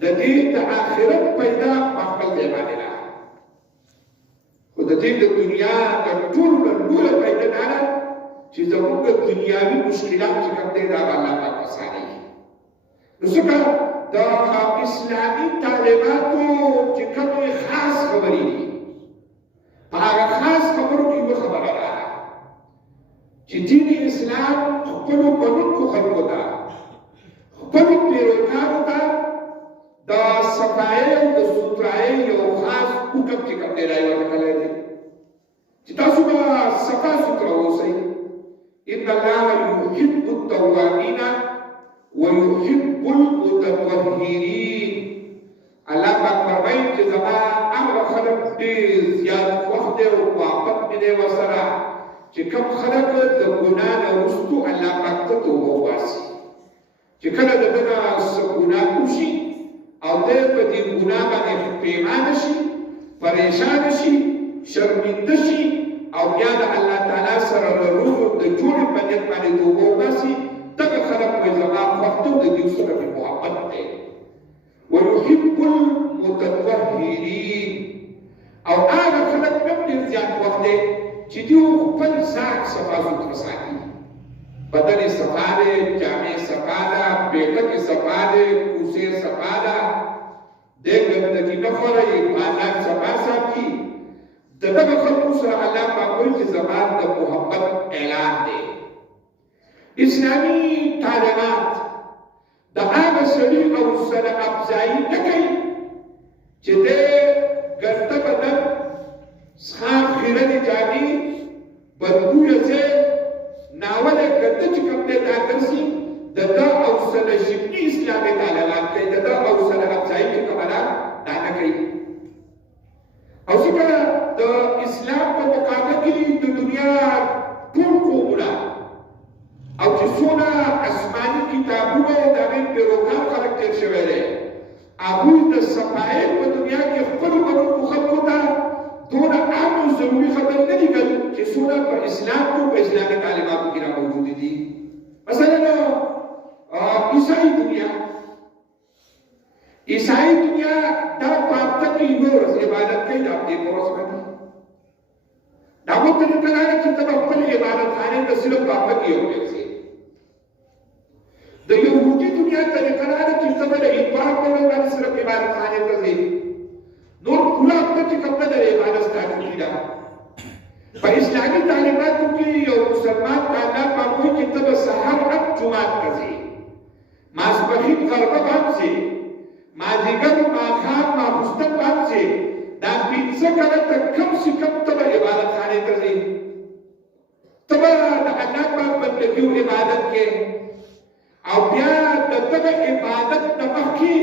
د دې د آخرت پیدا په خپل ځای باندې ده خو د دې د دنیا د ټولو نه لویه پیدا دا ده چې زموږ دنیاوي مشکلات چې کوم دی دا به الله پاک اسانوي نو ځکه د اسلامي تعلیماتو چې کومې خاص خبرې دي په هغه خاص خبرو کې یوه خبره ده چې دین اسلام خپلو منونکو خلکو ته خپلو پیروکارو ته د صفایۍ او د سوترایۍ یو خاص حکم چې کوم دی را یې ورکړی دی چې تاسو به صفا سوتره اوسئ ان الله يحب التوابين ويحب المتطهرين الله پاک فرمایي چې زما هغه خلک ډېر زیات وخت او محبت مې دی ورسره چې کوم خلک د ګناه نه وروستو الله پاک ته توبه وباسي چې کله د ده نه څه ګناه وشي او دی په دې ګناه باندې پښیمانه شي پریشانه شي شرمنده شي او بیا د الله تعالی سره روح د جوړې په نیت باندې توبه وباسي دغه خلک به زما خوښ دی او د دوی سره مې محبت دی ويحب المتطهرين او هغه خلک هم ډېر زیات وخت دی چې دوی خپل ذات صفا سوتره ساتي بدن یې صفا دی جامې صفا ده پیټه کې صفا دی کوڅې صفا ده دی ګندګي نه خوري بازار صفا ساتي د دغه خلکو سره الله پاک وایي چې زما د محبت اعلان دی اسلامي تعلیمات د هغه سړي او سره افزایي نه کوي چې دی ګرده بدن سخان خیرنې جامې بدبویه ځای ناوله ګرده چې کوم دی دا ګرځي د ده او سره شبني اسلامي تعلیمات کوي د ده او سره افزایي چې کومه ده دا نه کوي او ځکه د اسلام په مقابله کې د دنیا ټول قومونه او چې څونه آسماني کتابونه د هغې پیروکار خلک تېر شوی دی هغوی د صفایۍ په دنیا کې خپلو منونکو خلکو ته دونه عام او ضروري خبرې نه لیکل چې څونه په اسلام کې په اسلامي تعلیماتو کې را موجودې دي مثلا عیسائی دنیا دا په هفته کې یوه ورځ عبادت کوي د هفتې په ورځ باندې دا موږ ته لیکل راغلی چې ته به خپل عبادتخانې ته صرف په هفته کې یو ځل ځې د یهودي دنیا طریقه راغله چې ته به د اتوار په ورځ باندې صرف عبادتخانې ته ځې نور ټوله هفته چې کوم ده د عبادت ستا ټولي ده په اسلامي تعلیماتو کې یو مسلمان ته الله پاک وایي چې ته به سهار هم جومات ته ځې ماسپښین غربه به هم ځې مازدیګر ماښام ماخوستن به هم ځې دا پنځه کاله ته کم سے کم ته به عبادتخانې ته ځې ته به د الله پاک بندګي او عبادت کې او بیا د دغه عبادت نه مخکې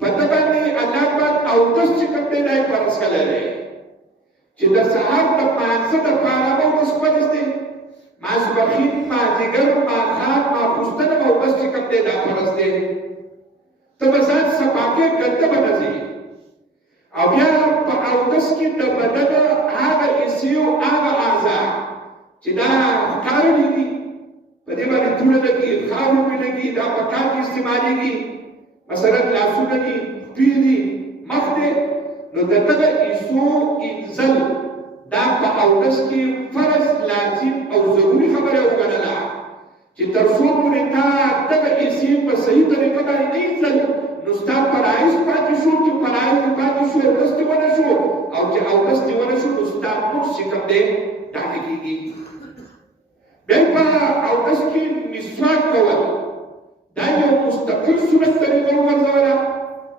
په ده باندې الله پاک اودس چې کوم دی دا یې فرض کړی دی چې د سهار د لمانځه دپاره به اودس فرض دی ماسپښین مازدیګر ماښام ماخوستن به اودس چې کوم دی دا فرض دی ته به ځان صفا کې ګنده به نه ځې او بیا په اودس کې د بدن هغه حصې او هغه اعضا چې دا ښکارلی دي په دې باندې دوړه لګي خاورې پرې لګي دا په کار کې استعمالېږي مثلا لاسونه دي پښې دي مخ دی نو د دغه حصو انزل دا په اودس کې فرض لازم او ضروري خبره وګڼله چې تر څو پورې تا دغه حصې په صحیح طریقه باندې نه انزل نو ستا فرایض پاتې شو چې فرایض پاتې شو اودس دې ونه شو او چې اودس دې ونه شو نو ستا مونځ چې کوم دی دا نه کېږي بیا په اودس کې مسواک کول دا یو مستقل سنت طریقه وګرځوله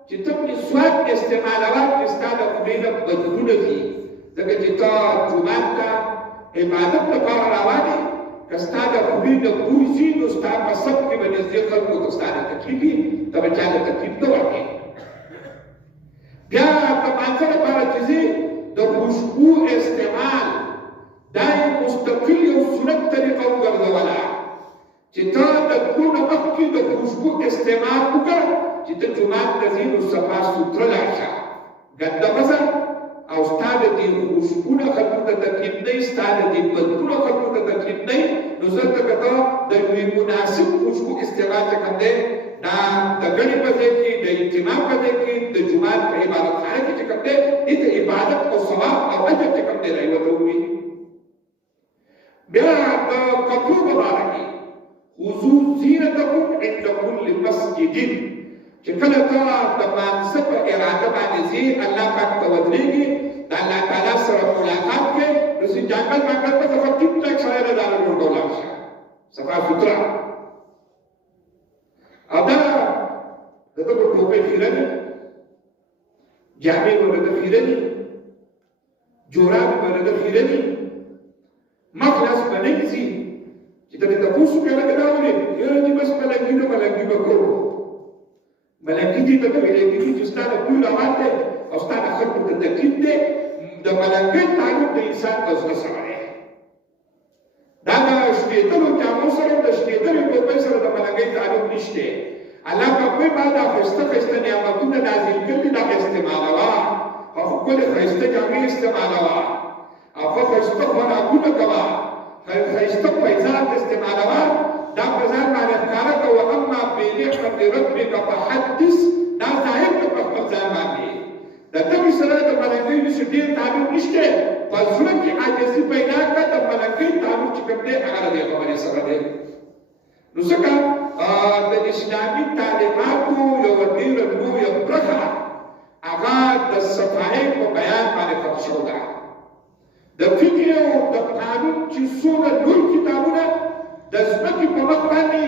چې ته مسواک استعمالوه چې ستا د خولې نه بدبونه ځي ځکه چې ته جومات ته عبادت لپاره روان یې که ستا د خولې نه بوی ځي نو ستا په صف کې به نږدې خلکو ته ستا نه تکلیف وي ته به چا ته تکلیف نه ورکړې بیا د لمانځه لپاره چې ځې د خوشبو استعمال دا یې مستقل یو سنت طریقه وګرځوله چې ته د تلو نه مخکې د خوشبو استعمال وکړه چې ته جومات ته ځې نو صفا سوتره لاړ شه ګنده مه ځه او ستا د دې خوشبو نه خلکو ته تکلیف نه وي ستا د دې بدبو نه خلکو ته تکلیف نه وي نو ځکه که ته د یوې مناسب خوشبو استعمال چې کوم دی دا د ګڼې په ځای کې د اجتماع په ځای بیا د کپړو په اړه کې خذو زینتکم عند كل مسجد چې کله ته د مانځه په اراده باندې ځې الله پاک ته ودرېږي د الله تعالی سره ملاقات کې نو چې جنګل باندې په خپل ټیک ټاک سره د الله نور ډول شي صفا سوترا ادا دغه ټوپې خیرني جامې ورته خیرني جوراب ورته خیرني مخلص باندې سي چې ته تاسو کې لګاولې یو چې بس ملګری نو ملګری وکړو ملګری دې ته ویلې چې ستاسو ټول راته او ستاسو خپل د تکلیف دې د ملګری تعلق د انسان په زړه سره دی دا د شپېتلو جامو سره د شپېتلو په سره د ملګری تعلق نشته الله په کومه باندې خسته نعمتونه نازل کړي دا استعمالوا او خپل خسته جامې استعمالوا او خسته خواړه کوا خسته پیسې استعمالوا دا بازار باندې کار کوي اما بنعمت ربک فحدث دا ظاهر په خپل ځان باندې دا ته سره د ملګری نشي ډیر تعلق نشته پسونه کې عاجزي پیدا کړه د ملګری تعلق چې کوم دی هغه د خبرې سره دی نو څنګه د اسلامي تعلیماتو یو ډیر لویه برخه هغه د صفای په بیان باندې فرشو ده د فقه او د قانون چې څومره لوی کتابونه د ځمکې په مخ باندې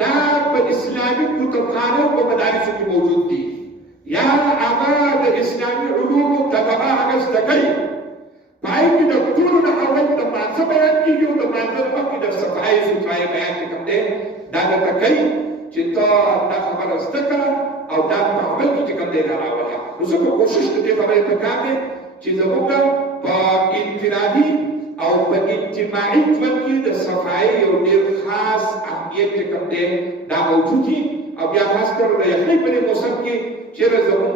دا په اسلامي کتابخانو په مدارسو کې موجود دي یا هغه د اسلامي علومو طلبه هغه زده کوي پای کې د ټولو نه اول د مانځه بیان کېږي او د مانځه مخکې د صفای بیان کې کوم دی دا درته کوي چې ته دا خبره زده کړه او دا په عمل کې کوم دی راوړه نو زه کوشش کوم دې خبرې ته کار دی چې زموږ په انفرادي او په اجتماعي ژوند کې د صفای یو ډېر خاص اهمیت کوم دی دا موجود دي او بیا خاص کر د یخنۍ په موسم کې چیرې زموږ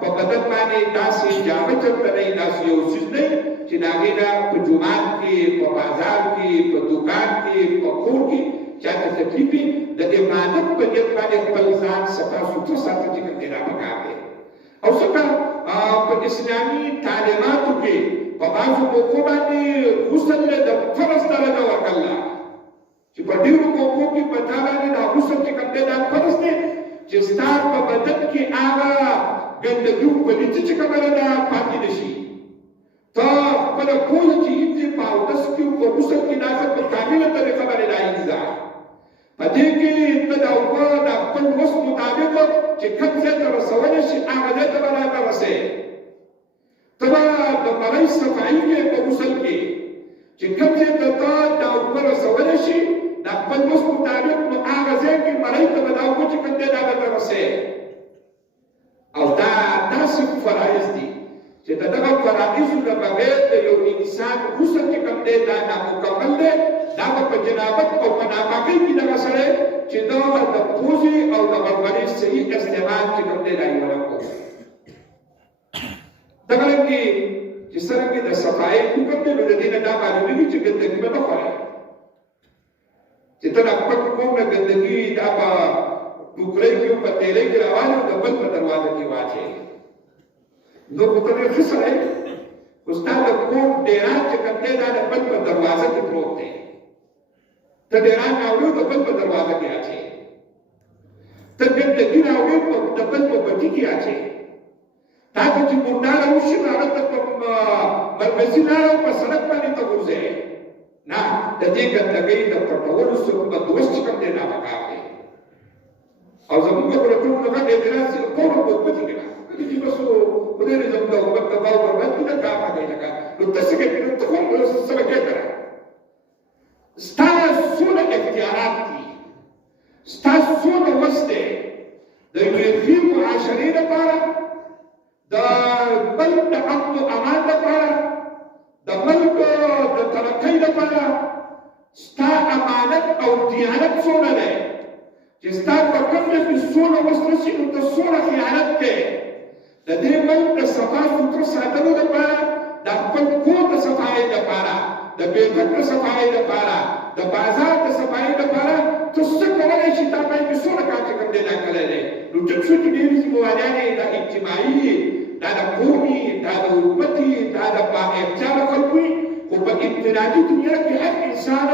په بدن باندې داسې جامې چلته نه داسې یو څیز دی چې د هغې نه په جومات کې په بازار کې په دوکان کې په کور کې چاته تکلیف وي د عبادت په نیت باندې خپل ځان صفا سوتره ساتل چې کوم دی دا پکار دی او څنګه په اسلامي تعلیماتو کې په بعضو موقعو باندې غسل د فرض درجه ورکړله چې په ډېرو موقعو کې په تا باندې دا غسل چې کوم دی دا فرض دی چې ستا په بدن کې هغه ګندګي او پلیتي چې کومه ده پاتې نه شي ته خپله پوهه چې دې په اودس کې په غسل کې دا په کامله طریقه باندې راځي په دې کې ته د اوبه د خپل وس مطابق چې کوم ځای ته رسولی شي هغه ځای ته به راسې ته به د مرۍ صفایي کې په غسل کې چې کوم ځای ته ته د اوبه رسولی شي د خپل وس مطابق نو هغه ځای کې مرۍ ته به د اوبه چې کوم دی دا به ته رسې او دا داسې فرایض دي چې د دغه فرایضو نه بغیر د یو انسان غسل چې کوم دی دا نامکمل دی دا په جنابت او په ناپاکۍ کې دغه سره چې دا د پوزې او د غرغرې صحیح استعمال چې کوم دی دا یې ورکړو دغه رنګې چې څرنګه د صفایي حکم دی نو د دې نه دا معلومېږي چې ګندګي به نه خورئ چې ته د خپل کور نه ګندګي دا په ټوکرۍ کې او په تیلۍ کې راواچوې او د بل په دروازه کې واچوې نو خو ته ډېر ښه سړی خو ستا د کور ډېران چې کوم دی دا د بل په دروازه کې پروت دی ته ډېران راوړې د بل په دروازه کې اچوې ته ګندګي راوړې د بل په بټي کې اچوې تا ته چې مرداره وشي نو هغه ته په مرکزي لاره او په سړک باندې ته غورځې نه د دې ګندګۍ د پټولو بندوبست چې کوم دی دا پکار دی او زموږ دولتونو نه باندې اعتراض ټول په وکړي کنه چې بس ودې زموږ د حکومت دباو پر باندې دا کار کوي لکه نو تاسو کې ته کوم څه څه کوي ستاسو څونه اختیارات دي ستاسو څونه وسته د یوې معاشرې لپاره د ملک د امن او امان لپاره د ملک د ترقۍ لپاره ستا امانت او دیانت څونه دی چې ستا په کوم ځای کې څونه وسله شي نو ته څونه خیانت کوې د دې ملک د صفا سوتره ساتلو لپاره د خپل کور د صفایۍ لپاره د بیټک د صفایۍ لپاره د بازار د صفایۍ لپاره ته څه کولی شي تا باندې کې څونه کار چې کوم دی دا کړی دی نو ټیک شو چې ډېرې ذمهواريانې دا اجتماعي دا د قومي دا د حکومتي دا د بااختیاره خلکو وي خو په ابتدائي دنیا کې هر انسان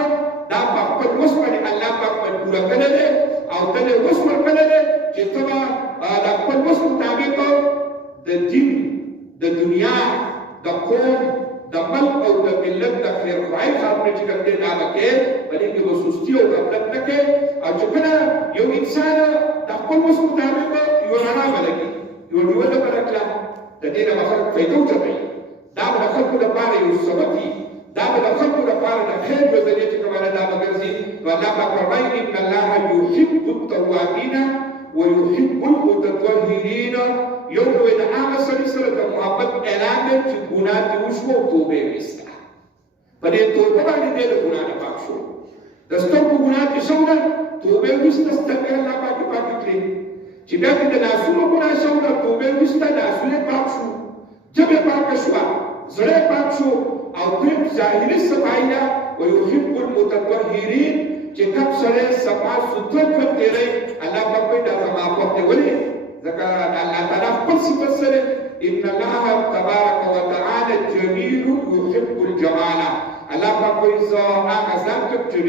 دا په خپل وس باندې الله پاک مجبور کړی دی او ته له وس ورکړی دی چې ته دا خپل وس مطابق د دین د دنیا د قوم د ملک او د ملت د خیر خوای خاطر چې کوم دی دا وکړي بلې کې وسوستي او غفلت نه کوي او چې کله یو انسان د خپل وس مطابق یو رڼا ولګي یو نیول ورکړه د دې نه مخه پیدا وځي دا د خلکو لپاره یو سبب دی دا د خلکو لپاره د خیر په ذریعہ چې کومه دا وګرځي نو الله پاک فرمایي ان الله يحب التوابین ويحب المتطهرین یو نو د هغه سره د محبت اعلان دی چې ګناه دې وشو توبه وسته په دې توبه باندې د ګناه نه پاک شو د سترګو ګناه کې شو نه توبه وسته ستګر الله پاک کړی چې بیا د لاسونو ګناه شو نه توبه وسته لاسونه پاک شو جبه پاک شو زړه پاک شو او دیم ظاهري صفائی دا ويحب المتطهرین چې کب سره صفا ستر کوي الله په دې د معافت ولې ځکه الله تعالی خپل صفات سره ان الله تبارک وتعالى جميل يحب الجمال الله په دې ځای هغه ذات چې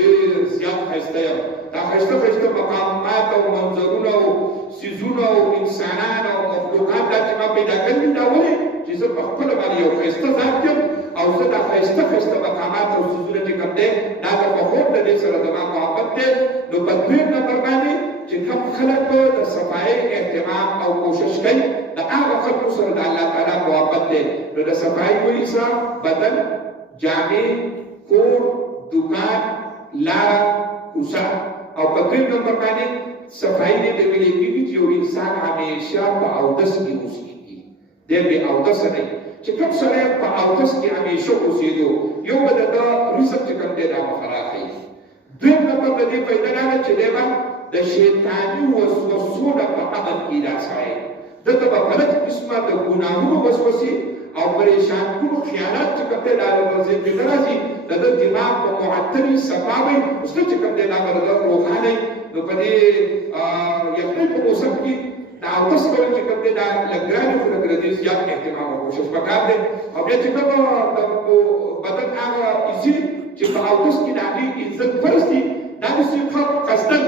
زیات خسته دا خسته مقامات او منظرونه او سيزونه او انسانان او مخلوقات چې ما پیدا کړل دا ولې چې زه په خپل باندې یو خسته ذات یم او زه دا خسته مقامات او سيزونه چې کوم دي دا په خپل د دې سره د ما محبت ده نو په دې نمبر باندې چې کوم خلک د صفای اهتمام او کوشش کوي دا هغه خلکو سره د الله تعالی محبت ده نو د صفای وایي بدن جامع کور دکان لار کوڅه او په دې نمبر باندې صفای دې د ویلې کېږي چې یو انسان همیشه په اودس کې اوسېږي دې به اودس نه چې کوم سره په اودس کې همیشه اوسېږي یو بده د رزق چې کوم دې دا مخراخي دوی نمبر دې پیدا نه چې دیوا د شیطانی وسوسو په عمل کې راځي دته په غلط قسمه د ګناهونو وسوسې او پریشان کړو خیانت چې کوم دې دا ورځي چې راځي د دماغ په معطلي صفاوي اوس چې کوم دې دا ورته روحاني نو په دې یقین په موسم کې دا اوس کول چې کوم دې دا لګرانه په لګرانه زیات اهتمام او کوشش وکړ دې او بیا چې کوم بدن هغه اسی چې په اوس کې د دې عزت پرستی دا د سیخه قصدن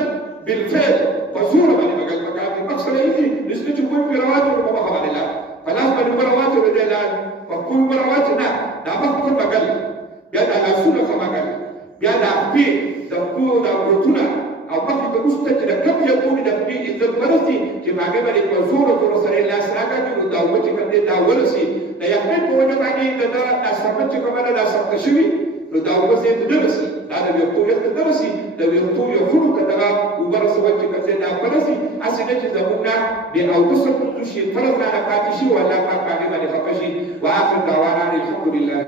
بالفعل وزور باندې مګل وکړ دې مقصد یې دې نسبت چې کوم پیروات او په خبره لا فلاس باندې پیروات ورته لا او کوم پیروات نه دا په کوم مګل بیا دا لاسونه کومګل بیا دا په د کو دا ورتونه او په دې کوسته چې د کم یو د دې عزت پرستی چې هغه باندې په زور سره لاس راکړي نو دا و چې کوم دې دا ورسي دا یو په وجه باندې دا اسمت چې کومه دا سخت شوی نو دا وځي د درسي دا د یو ټول د درسي د یو ټول یو خلو کدا وبرسه چې کله دا پرسي اسنه چې زمونږه به او د څه شي فرض نه پاتې شي ولا پاک باندې خپشي واخر دعوانا الحمدلله